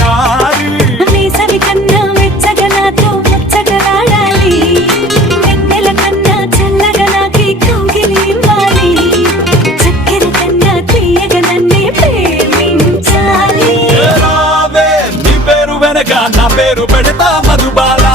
నారి వేసవి కన్నా వెచ్చగా నాతో ముచ్చటలాడాలి వెన్నెల కన్నా చల్లగా నాకి కౌగిలి ఇవ్వాలి చక్కెర కన్నా తీయగా నన్నే ప్రేమించాలి రావే నీ పేరు వెనక నా పేరు పెడతా మధుబాల